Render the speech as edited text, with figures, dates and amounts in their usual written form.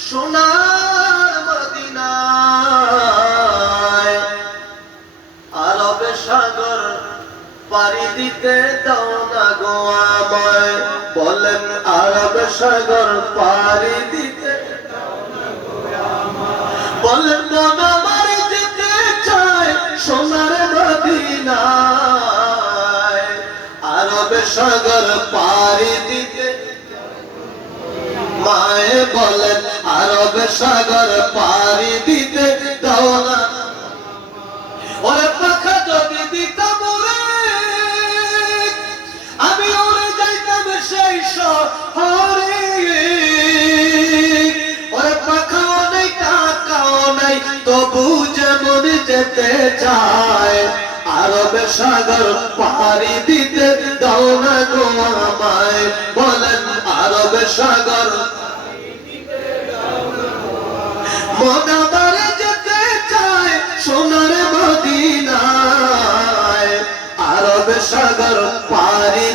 সোনার মদিনায় আরব সাগর পাড়ি দিতে দাও না গো আমায় বলেন আরব সাগর পাড়ি দিতে দাও না গো আমায় বলেন মন আমার যেতে চায় সোনার মদিনায় আরব সাগর পাড়ি দিতে মায়ে বলেন আরব সাগর পাড়ি দিতে দাও না ওরে পাখা যদি দিতাম উড়ে আমি উড়ে যাইতাম সেই শহরে ওরে পাখাও নেই টাকাও নাই তবু যেমন যেতে চায় আরব সাগর পাড়ি দিতে দাও না গো আমায় বলেন আরব সাগর মন আমার যেতে চায় সোনার মদিনায় আরব সাগর পাড়ি